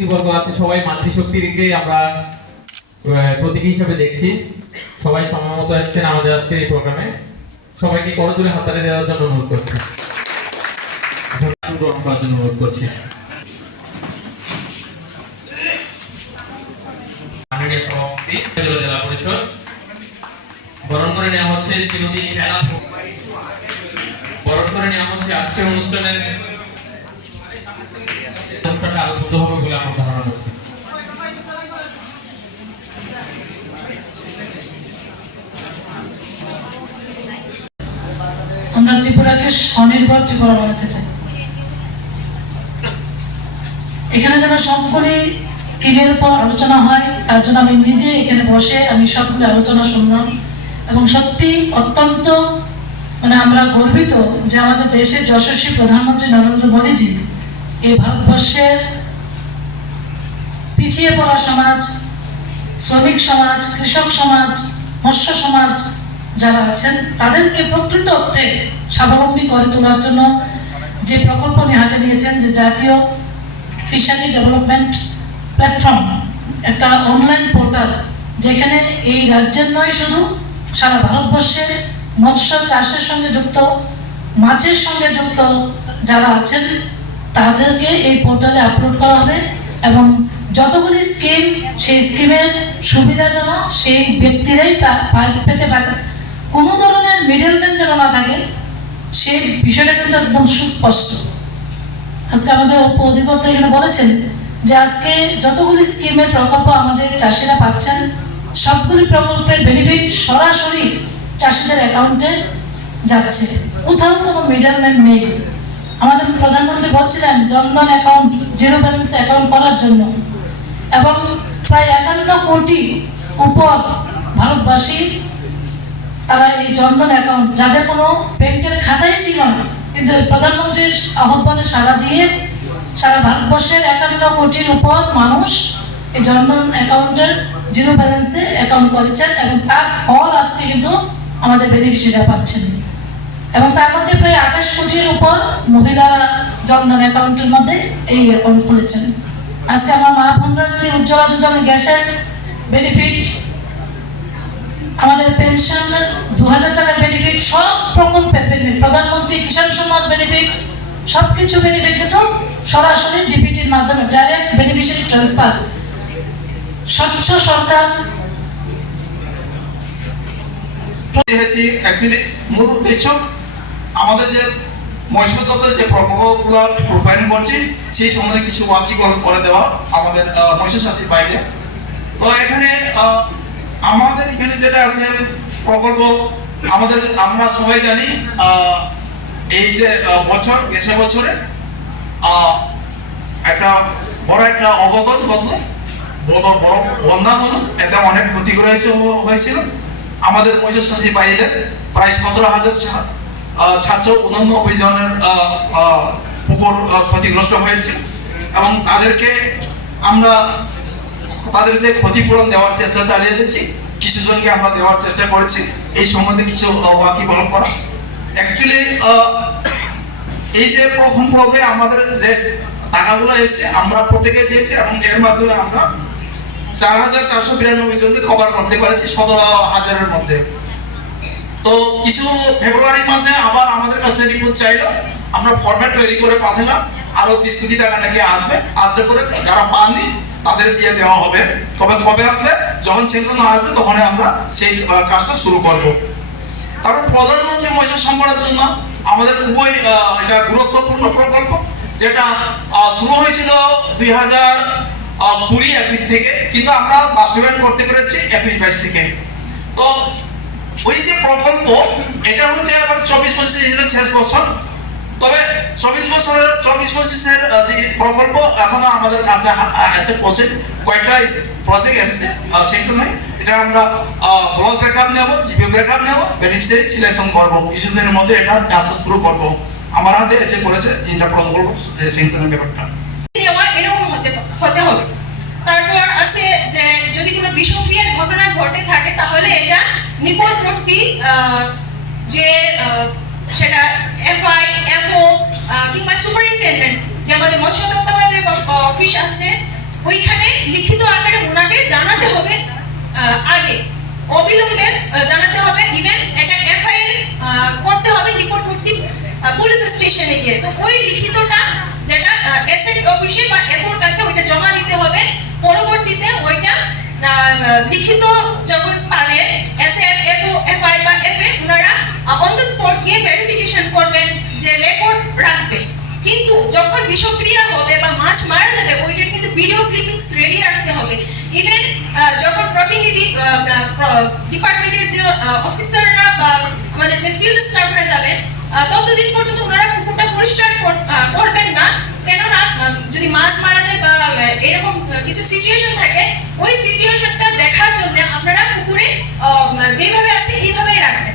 অতিথিবর্গ আছে সবাই মাতৃশক্তিকে আমরা প্রতীক হিসেবে দেখছি। সবাই সময়মতো আসছেন আমাদের আজকের এই প্রোগ্রামে। সবাইকে করজোড়ে হাততালি দেওয়ার জন্য অনুরোধ করছি, গ্রহণ করার জন্য অনুরোধ করছি। মাননীয় সভাপতি জেলা পরিষদ বরণ করে নেওয়া হচ্ছে শ্রীমতী খেলা, বরণ করে নেওয়া হচ্ছে আজকের অনুষ্ঠানের অনুষ্ঠানটা আরো সুন্দর হবে বলে আমার ধারণা করছি। আমরা ত্রিপুরাকে স্বনির্ভর ত্রিপুরা বানাতে চাই। এখানে যেন সবগুলি স্কিমের উপর আলোচনা হয়, তার জন্য আমি নিজে এখানে বসে আমি সবগুলি আলোচনা শুনলাম এবং সত্যি অত্যন্ত আমরা গর্বিত যে আমাদের দেশের যশস্বী প্রধানমন্ত্রী নরেন্দ্র মোদীজি এই ভারতবর্ষের পিছিয়ে পড়া সমাজ, শ্রমিক সমাজ, কৃষক সমাজ, মৎস্য সমাজ যারা আছেন তাদেরকে প্রকৃত অর্থে স্বাবলম্বী করে তোলার জন্য যে প্রকল্প হাতে নিয়েছেন, যে জাতীয় ফিশারি ডেভেলপমেন্ট প্ল্যাটফর্ম, একটা অনলাইন পোর্টাল যেখানে এই রাজ্যের নয় শুধু সারা ভারতবর্ষের মৎস্য চাষের সঙ্গে যুক্ত, মাছের সঙ্গে যুক্ত যারা আছেন তাদেরকে এই পোর্টালে আপলোড করা হবে এবং যতগুলি স্কিম সেই স্কিমের সুবিধা যেন সেই ব্যক্তিরাই পেতে পারে, কোনো ধরনের মিডলম্যান যেন না থাকে, সেই বিষয়টা কিন্তু একদম সুস্পষ্ট। আজকে আমাদের উপ অধিকর্তা এখানে বলেছেন যে আজকে যতগুলি স্কিমের প্রকল্প আমাদের চাষিরা পাচ্ছেন সবগুলি প্রকল্পের বেনিফিট সরাসরি চাষিদের অ্যাকাউন্টে যাচ্ছে, কোথাও কোনো মিডলম্যান নেই। আমাদের প্রধানমন্ত্রী বলছিলেন Jan Dhan account, zero balance account করার জন্য, এবং প্রায় 51 কোটি উপর ভারতবাসী তারা এই জনধন অ্যাকাউন্ট, যাদের কোনো ব্যাংকের খাতাই ছিল না, কিন্তু প্রধানমন্ত্রীর আহ্বানে সাড়া দিয়ে সারা ভারতবর্ষের 51 কোটির উপর মানুষ এই জনধন অ্যাকাউন্টের জিরো ব্যালেন্সে অ্যাকাউন্ট করেছেন এবং তার ফল আজকে কিন্তু আমাদের বেনিফিশিয়ারিরা পাচ্ছেন। এবং তার মধ্যে প্রায় 28 কোটির উপর মহিলারা জনধন অ্যাকাউন্টের মধ্যে এই অ্যাকাউন্ট খুলেছেন। আজকে আমার মা বোনরা যদি উজ্জ্বলা যোজনা গ্যাসের বেনিফিট, আমাদের পেনশন 2000 টাকার বেনিফিট, সব প্রকল্পের বেনিফিট, প্রধানমন্ত্রী কিষাণ সম্মান বেনিফিট, সবকিছু বেনিফিট কিন্তু সরাসরি ডিপিটির মাধ্যমে ডাইরেক্ট বেনিফিশিয়ারি ট্রান্সফার। স্বচ্ছ সরকার মূল উদ্দেশ্য আমাদের যে মৎস্য দপ্তরের যে প্রকল্পগুলো রূপায়ণ করছি সেই সম্বন্ধে কিছু ওয়াকিবহাল করে দেওয়া আমাদের মৎস্য চাষীর বাইরে। তো এখানে আমাদের এখানে যেটা আছে প্রকল্প, আমরা সবাই জানি এই যে বছর গেছে বছরে একটা বড় একটা অবদান ঘটলো, বড় বন্যা হলো, এতে অনেক ক্ষতি হয়েছিল আমাদের মৎস্য চাষী ভাইদের। প্রায় 17,000 ছাত্র উন্নয়ন অভিযানের পুকুর ক্ষতিগ্রস্ত হয়েছে এবং তাদেরকে আমরা তাদের যে ক্ষতিপূরণ দেওয়ার চেষ্টা চালিয়ে যাচ্ছি, কিছু জনকে আমরা দেওয়ার চেষ্টা করেছি। এই সম্বন্ধে কিছু ওয়াকিবহাল করা, অ্যাকচুয়ালি এই যে প্রথম পর্বে আমাদের যে টাকাগুলো এসেছে আমরা প্রত্যেকে দিয়েছি এবং এর মাধ্যমে আমরা 4,492 জনকে কভার করতে পেরেছি 17,000-এর মধ্যে। তো কিছু ফেব্রুয়ারি মাসে আবার আমাদের কাছে রিপোর্ট চাইলো, আমরা ফরম্যাট তৈরি করে পাঠালাম, আরো 20 কোটি টাকা নাকি আসবে পরে যারা পাননি তাদের দিয়ে দেওয়া হবে। কবে আসবে, যখন সেকশন আসবে তখন আমরা সেই কাজটা শুরু করব। তারপর প্রধানমন্ত্রী মৎস্য সম্পদের জন্য আমাদের খুবই এটা গুরুত্বপূর্ণ প্রকল্প, যেটা শুরু হয়েছিল 2020-21 থেকে, কিন্তু আমরা বাস্তবায়ন করতে পেরেছি 21-22 থেকে। তো ওই যে প্রকল্প এটা হচ্ছে আবার 24-25 শেষ বছর, তবে 24-25-এর যে প্রকল্প এখনো আমাদের কাছে আছে, কয়েকটা প্রজেক্ট এসেছে সেকশন হয়ে। এটা আমরা ব্লক ব্রেকআপ নেব, জিপি ব্রেকআপ নেব, বেনিফিশিয়ারি সিলেকশন করব, কিছুদিনের মধ্যে এটা কাজ শুরু করব। আমার হাতে এসে পড়েছে 3টা প্রকল্প সেকশনের ব্যাপারটা এরকম হতে হবে। তারপর আছে যে যদি কোনো বিষক্রিয়ার ঘটনা ঘটে থাকে তাহলে এটা নিকটবর্তী যে সেটা এফআই, এফও কিংবা সুপারিনটেন্ডেন্ট যে আমাদের মৎস্য তত্ত্বাবধায়ক অফিস আছে ওইখানে লিখিত আকারে ওনাকে জানাতে হবে আগে, অবিলম্বে জানাতে হবে। ইভেন এটা এফআইআর করতে হবে নিকটবর্তী পুলিশ স্টেশনে গিয়ে। তো ওই লিখিতটা যেটা এসএড অফিসে বা এফওর কাছে ওইটা জমা দিতে হবে। পরবর্তীতে ওইটা লিখিত যখন পাবে এসএফ এফও এফআই বা এফএ, ওনারা অন দ্য স্পট গিয়ে ভেরিফিকেশন করবেন, যে রেকর্ড রাখবেন। কিন্তু যখন বিষক্রিয়া হবে বা মাছ মারা যাবে, ওইটার কিন্তু ভিডিও ক্লিপিংস রেডি রাখতে হবে। ইভেন যখন প্রতিনিধি ডিপার্টমেন্টের যে অফিসাররা বা আমাদের যে ফিল্ড স্টাফরা যাবেন, ততদিন পর্যন্ত ওনারা পুকুরটা পরিষ্কার করবেন না। কেননা যদি মাছ মারা যায় বা এরকম কিছু সিচুয়েশন থাকে, ওই সিচুয়েশনটা দেখার জন্য আপনারা পুকুরে যেভাবে আছে এইভাবেই রাখবেন।